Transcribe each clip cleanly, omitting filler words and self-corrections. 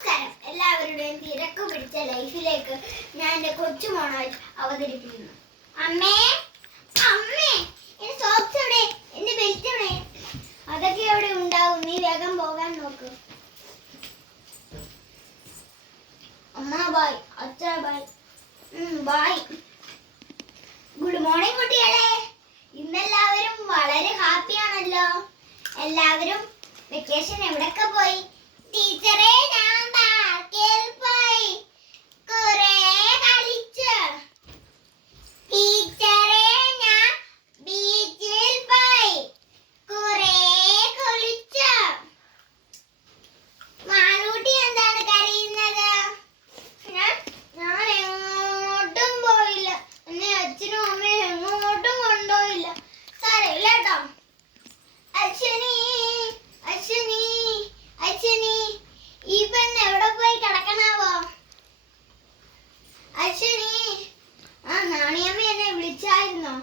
നമസ്കാരം. എല്ലാവരുടെയും തിരക്ക് പിടിച്ച ലൈഫിലേക്ക് ഞാൻ എൻ്റെ കൊച്ചുമോണായി അവതരിപ്പിക്കുന്നു. അമ്മേ അമ്മേ, എന്റെ സോക്സ് എവിടെ? എന്റെ ബെൽറ്റ് എവിടെ? അതൊക്കെ എവിടെ ഉണ്ടാവും? നീ വേഗം പോകാൻ നോക്ക്. അമ്മ ബൈ, അച്ഛ ബൈ. ബൈ. ഗുഡ് മോർണിംഗ് കുട്ടികളെ. ഇന്നെല്ലാവരും വളരെ ഹാപ്പിയാണല്ലോ. എല്ലാവരും വെക്കേഷൻ എവിടൊക്കെ പോയി? ടീച്ചറെ ഞാൻ പാർക്കിൽ പോയി കുറേ കളിച്ചു. ടീച്ചറെ ഞാൻ ബീച്ചിൽ പോയി കുറേ കുളിച്ചു. മാളൂട്ടി എന്താണ് കരയുന്നത്? ഞാൻ എങ്ങോട്ടും പോയില്ല. എന്നെ അച്ഛനും അമ്മയും എങ്ങോട്ടും കൊണ്ടുപോയില്ല. സാരമില്ല കേട്ടോ. അച്ഛനീ അച്ഛനീ അച്ഛനീ, ഈ പെണ്ണ് എവിടെ പോയി കിടക്കണാവോ? അച്ഛനീ, നാണിയമ്മ എന്നെ വിളിച്ചായിരുന്നോ?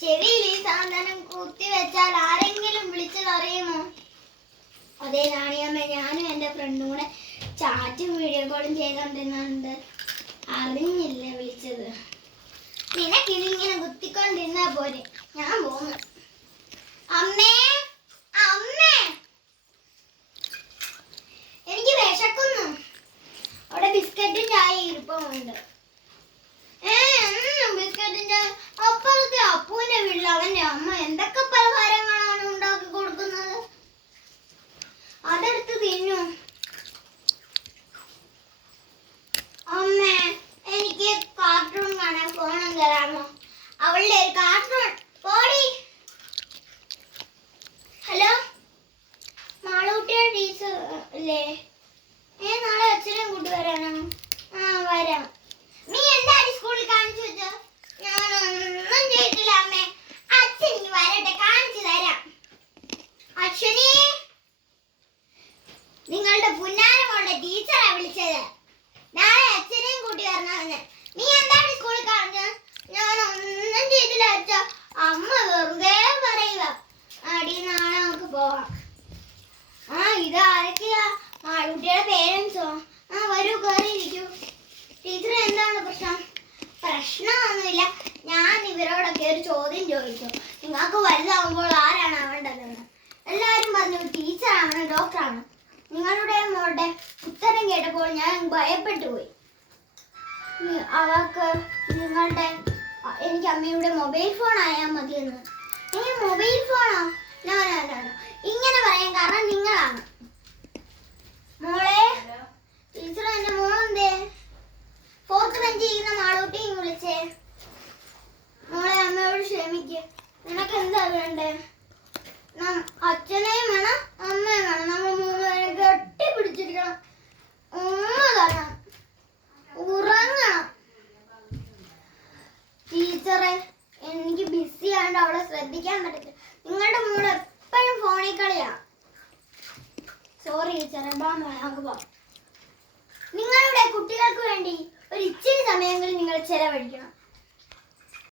ചെവിയിൽ ഈ സാധനം കുത്തി വെച്ചാൽ ആരെങ്കിലും വിളിച്ചതറിയുമോ? അതെ നാണിയമ്മ, ഞാനും എൻ്റെ ഫ്രണ്ടും കൂടെ ചാറ്റും വീഡിയോ കോളും ചെയ്തോണ്ടിരുന്നുണ്ട്. അറിഞ്ഞില്ല വിളിച്ചത്. നിനക്കിതിങ്ങനെ കുത്തിക്കൊണ്ടിരുന്നാ പോരെ. ഞാൻ പോന്നു. അമ്മേ അമ്മേ, എനിക്ക് വിശക്കുന്നു. അവിടെ ബിസ്ക്കറ്റും ചായ ഇരിപ്പുണ്ട്. ബിസ്ക്കറ്റും ചായ. അപ്പുറത്തെ അപ്പൂന്റെ വീട്ടിൽ അവന്റെ അമ്മ എന്തൊക്കെ പലഹാരങ്ങളാണ് ഉണ്ടാക്കി കൊടുക്കുന്നത്. അതെടുത്ത് തിന്നു. അമ്മേ, എനിക്ക് കാർട്ടൂൺ കാണാൻ ഫോണും തരാമോ? അവളുടെ ഒരു കാർട്ടൂൺ പോടി. ഹലോ, മാളൂട്ടിയുടെ ടീച്ചർ അല്ലേ? നാളെ അച്ഛനെ കൂട്ടി വരാനോ? വരാം. നീ എന്താടി സ്കൂളിൽ കാണിച്ചു വെച്ചോ? ഞാനൊന്നും ചെയ്തില്ല അമ്മേ. അച്ഛൻ ഇനി വരട്ടെ, കാണിച്ചു തരാം. അച്ഛനീ, നിങ്ങളുടെ പുന്നാരമോളുടെ ടീച്ചറാ വിളിച്ചത്. നാളെ അച്ഛനെയും കൂട്ടി വരണമെന്ന്. നീ എന്താണ് സ്കൂളിൽ കാണിച്ചത്? ഞാനൊന്നും ചെയ്തില്ല അച്ഛ. അമ്മ വെറുതെ പറയുക. അടി, നാളെ നമുക്ക് പോവാം. ഇത് ആരൊക്കെയാ? മാളൂട്ടിയുടെ പേരൻസോ? വരൂ, കയറിയിരിക്കൂ. ടീച്ചർ, എന്താണ് പ്രശ്നം? പ്രശ്നമൊന്നുമില്ല. ഞാൻ ഇവരോടൊക്കെ ഒരു ചോദ്യം ചോദിച്ചു. നിങ്ങൾക്ക് വലുതാവുമ്പോൾ ആരാണ് ആവേണ്ടതെന്ന്. എല്ലാവരും പറഞ്ഞു ടീച്ചറാണ്, ഡോക്ടറാണ്. നിങ്ങളുടെ മോളുടെ ഉത്തരം കേട്ടപ്പോൾ ഞാൻ ഭയപ്പെട്ടു പോയി. അവർക്ക് എനിക്ക് അമ്മയുടെ മൊബൈൽ ഫോൺ ആയാൽ മതിയെന്ന്. മൊബൈൽ ഫോണോ? നോ. ഇങ്ങനെ പറയാൻ കാരണം നിങ്ങളാണ്. മോളെ, ടീച്ചർ എന്റെ മോളെന്തേ? ഫോർത്ത് ബെഞ്ചിൽ ഇരിക്കുന്ന മാളൂട്ടിയും വിളിച്ചേ. മോളെ, അമ്മയോട് ക്ഷമിക്ക്. നിനക്ക് എന്താ വേണ്ടേ? അച്ഛനെയും വേണം, അമ്മയും വേണം. നമ്മൾ മൂന്നുപേരും കെട്ടിപ്പിടിച്ചിരിക്കണം. ഉമ്മ തരണം, ഉറങ്ങണം. ടീച്ചറെ, എനിക്ക് ബിസി ആയതുകൊണ്ട് അവളെ ശ്രദ്ധിക്കാൻ പറ്റത്തില്ല. നിങ്ങളുടെ മോള് എപ്പോഴും ഫോണിൽ കളിയാ. സോറി ടീച്ചറെ. നിങ്ങളുടെ കുട്ടികൾക്ക് വേണ്ടി ഒരു ഇച്ചിരി സമയങ്ങളിൽ നിങ്ങൾ ചെലവഴിക്കണം.